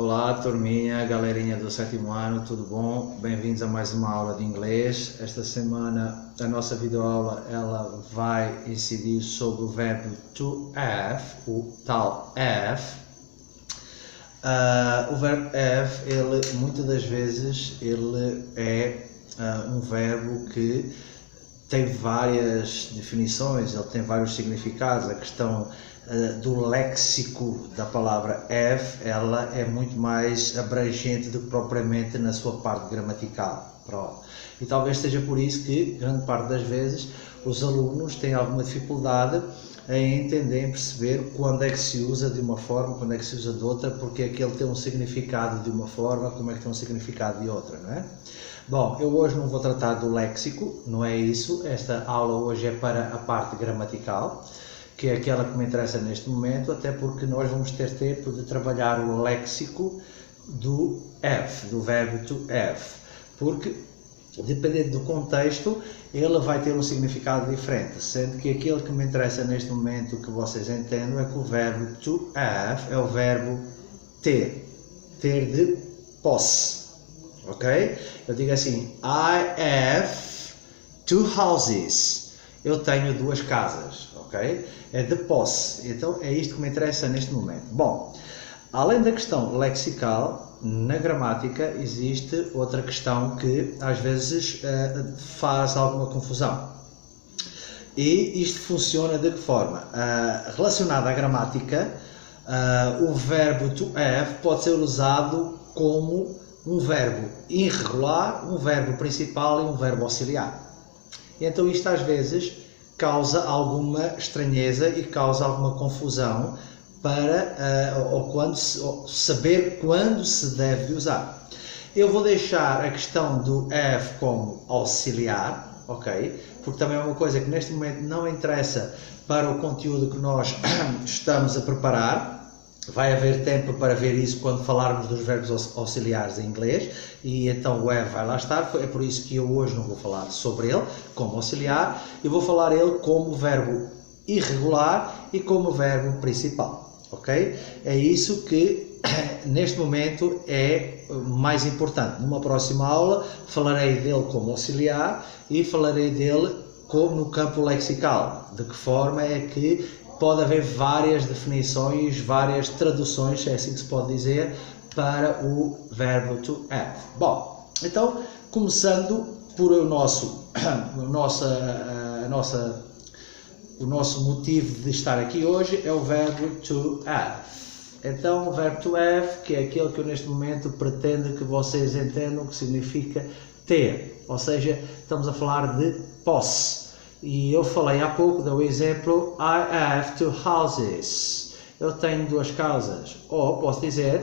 Olá, turminha, galerinha do sétimo ano, tudo bom? Bem-vindos a mais uma aula de inglês. Esta semana a nossa videoaula ela vai incidir sobre o verbo to have, o tal have. O verbo have, ele muitas das vezes ele é um verbo que tem várias definições, ele tem vários significados. A questão do léxico da palavra have, ela é muito mais abrangente do que propriamente na sua parte gramatical. Pronto. E talvez seja por isso que, grande parte das vezes, os alunos têm alguma dificuldade em entender, em perceber quando é que se usa de uma forma, quando é que se usa de outra, porque é que ele tem um significado de uma forma, como é que tem um significado de outra, não é? Bom, eu hoje não vou tratar do léxico, não é isso. Esta aula hoje é para a parte gramatical, que é aquela que me interessa neste momento, até porque nós vamos ter tempo de trabalhar o léxico do have, do verbo to have, porque dependendo do contexto ele vai ter um significado diferente, sendo que aquele que me interessa neste momento que vocês entendam é que o verbo to have é o verbo ter de posse, ok? Eu digo assim, I have two houses, eu tenho duas casas, ok? É de posse, então é isto que me interessa neste momento. Bom, além da questão lexical, na gramática existe outra questão que às vezes faz alguma confusão. E isto funciona de que forma? Relacionado à gramática, o verbo to have pode ser usado como um verbo irregular, um verbo principal e um verbo auxiliar. E então isto às vezes causa alguma estranheza e causa alguma confusão para saber quando se deve usar. Eu vou deixar a questão do have como auxiliar, ok? Porque também é uma coisa que neste momento não interessa para o conteúdo que nós estamos a preparar. Vai haver tempo para ver isso quando falarmos dos verbos auxiliares em inglês, e então o have vai lá estar. É por isso que eu hoje não vou falar sobre ele como auxiliar, eu vou falar ele como verbo irregular e como verbo principal, ok? É isso que neste momento é mais importante. Numa próxima aula falarei dele como auxiliar e falarei dele como no campo lexical, de que forma é que pode haver várias definições, várias traduções, é assim que se pode dizer, para o verbo to have. Bom, então, começando por o nosso motivo de estar aqui hoje, é o verbo to have. Então, o verbo to have, que é aquele que eu neste momento pretendo que vocês entendam que significa ter, ou seja, estamos a falar de posse. E eu falei há pouco, dou o exemplo, I have two houses. Eu tenho duas casas. Ou posso dizer,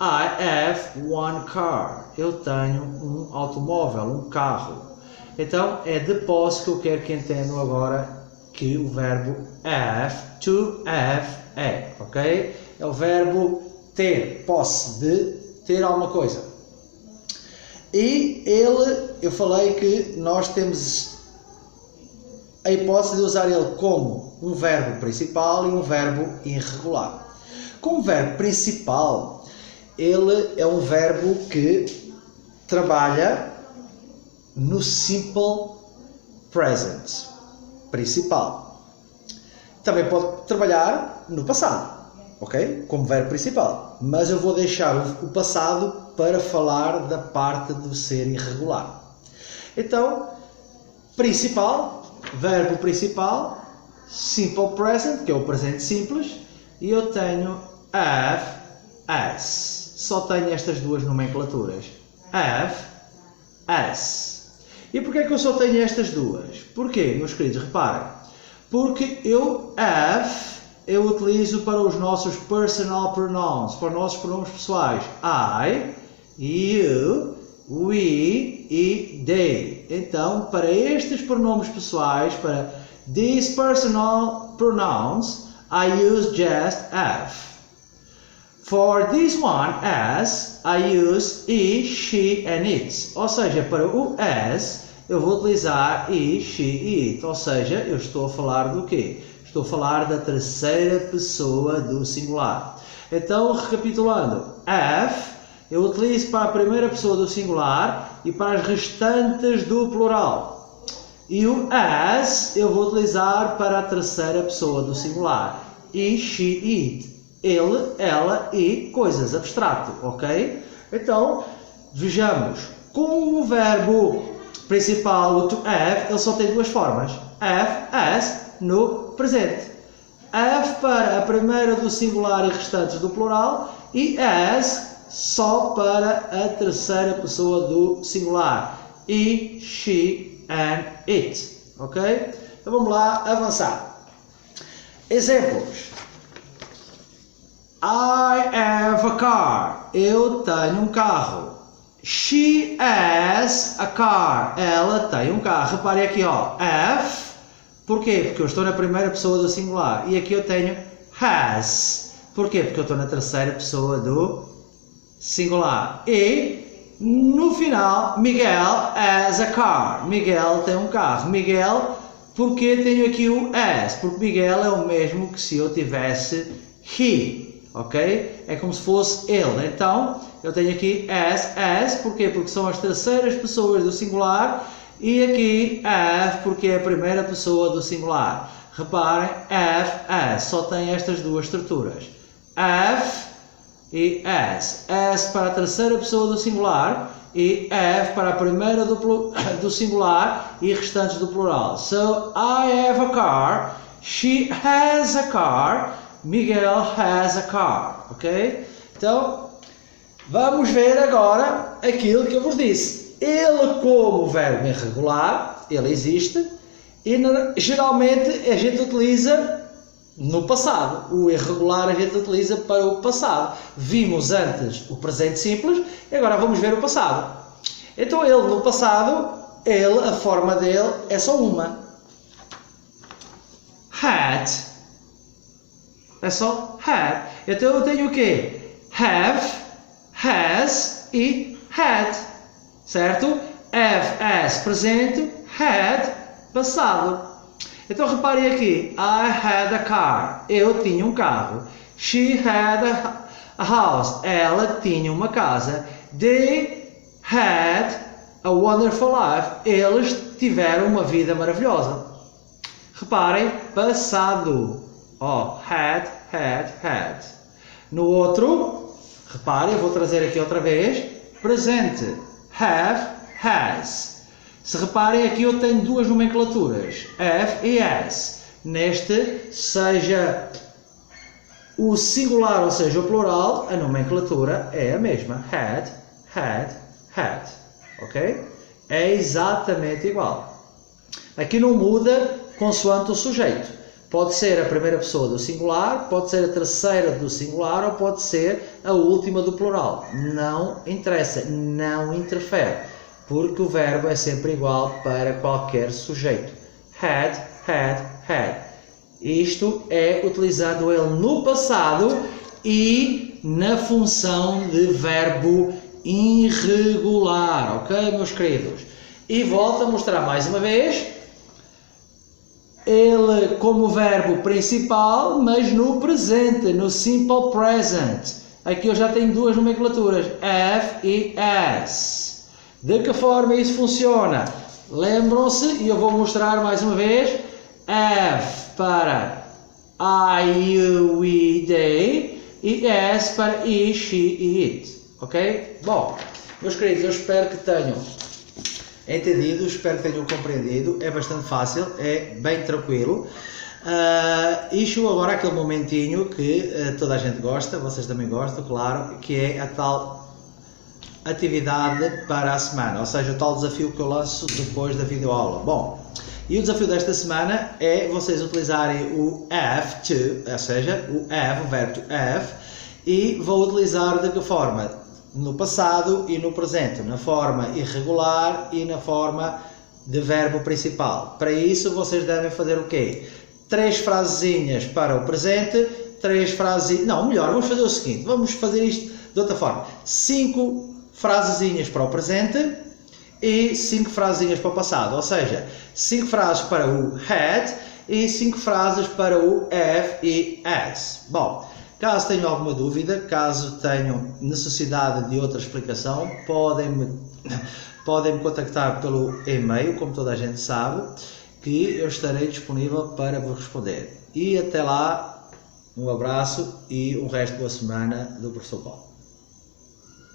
I have one car. Eu tenho um automóvel, um carro. Então é de posse que eu quero que entendam agora que o verbo have, to have é, ok? É o verbo ter, posse de ter alguma coisa. E eu falei que nós temos a hipótese de usar ele como um verbo principal e um verbo irregular. Como verbo principal, ele é um verbo que trabalha no simple present, principal. Também pode trabalhar no passado, ok? Como verbo principal. Mas eu vou deixar o passado para falar da parte do ser irregular. Então, principal, verbo principal, simple present, que é o presente simples, e eu tenho have, as. Só tenho estas duas nomenclaturas, have, as. E porquê é que eu só tenho estas duas? Porquê, meus queridos? Reparem, porque eu utilizo para os nossos personal pronouns, para os nossos pronomes pessoais, I, you, we e they. Então, para estes pronomes pessoais, para these personal pronouns, I use just have. For this one, as, I use he, she and it. Ou seja, para o as, eu vou utilizar he, she e it. Ou seja, eu estou a falar do quê? Estou a falar da terceira pessoa do singular. Então, recapitulando, have eu utilizo para a primeira pessoa do singular e para as restantes do plural. E o as eu vou utilizar para a terceira pessoa do singular. He, she, it. Ele, ela e coisas, abstrato, ok? Então, vejamos. Com o verbo principal, o to have, ele só tem duas formas. Have, as, no presente. Have para a primeira do singular e restantes do plural e as só para a terceira pessoa do singular. He, she and it. Ok? Então vamos lá avançar. Exemplos. I have a car. Eu tenho um carro. She has a car. Ela tem um carro. Repare aqui, ó. Have. Porquê? Porque eu estou na primeira pessoa do singular. E aqui eu tenho has. Porquê? Porque eu estou na terceira pessoa do singular. E no final, Miguel has a car. Miguel tem um carro. Miguel, porque tenho aqui o as? Porque Miguel é o mesmo que se eu tivesse he. Ok? É como se fosse ele. Então, eu tenho aqui as. Porquê? Porque são as terceiras pessoas do singular. E aqui have, porque é a primeira pessoa do singular. Reparem, have, as. Só tem estas duas estruturas. Have e as. As para a terceira pessoa do singular e have para a primeira do singular e restantes do plural. So, I have a car, she has a car, Miguel has a car. Ok? Então, vamos ver agora aquilo que eu vos disse. Ele, como verbo irregular, ele existe e geralmente a gente utiliza no passado. O irregular a gente utiliza para o passado. Vimos antes o presente simples e agora vamos ver o passado. Então ele no passado, a forma dele é só uma. Had. É só had. Então eu tenho o quê? Have, has e had. Certo? Have, as, presente, had, passado. Então reparem aqui, I had a car, eu tinha um carro. She had a house, ela tinha uma casa. They had a wonderful life, eles tiveram uma vida maravilhosa. Reparem, passado. Ó, had. No outro, reparem, eu vou trazer aqui outra vez, presente. Have, has. Se reparem, aqui eu tenho duas nomenclaturas, have e has. Neste, seja o singular ou seja o plural, a nomenclatura é a mesma. Had. Ok? É exatamente igual. Aqui não muda consoante o sujeito. Pode ser a primeira pessoa do singular, pode ser a terceira do singular ou pode ser a última do plural. Não interessa, não interfere, porque o verbo é sempre igual para qualquer sujeito. Had. Isto é utilizando ele no passado e na função de verbo irregular. Ok, meus queridos? E volto a mostrar mais uma vez. Ele como verbo principal, mas no presente, no simple present. Aqui eu já tenho duas nomenclaturas, have e as. De que forma isso funciona? Lembram-se, e eu vou mostrar mais uma vez, have para I, you, we, they, e as para he, she e it. Ok? Bom, meus queridos, eu espero que tenham entendido, espero que tenham compreendido. É bastante fácil, é bem tranquilo. Isto agora aquele momentinho que toda a gente gosta, vocês também gostam, claro, que é a tal atividade para a semana, ou seja, o tal desafio que eu lanço depois da videoaula. Bom, e o desafio desta semana é vocês utilizarem o have to, ou seja, o have, o verbo to have, e vou utilizar de que forma? No passado e no presente, na forma irregular e na forma de verbo principal. Para isso vocês devem fazer o quê? 3 frasezinhas para o presente, 3 frases... Não, melhor, vamos fazer o seguinte, vamos fazer isto de outra forma. 5 frasezinhas para o presente e 5 frasezinhas para o passado, ou seja, 5 frases para o had e 5 frases para o have e as. Bom, Caso tenham alguma dúvida, caso tenham necessidade de outra explicação, podem me contactar pelo e-mail, como toda a gente sabe, que eu estarei disponível para vos responder. E até lá, um abraço e o resto da semana do professor Paulo.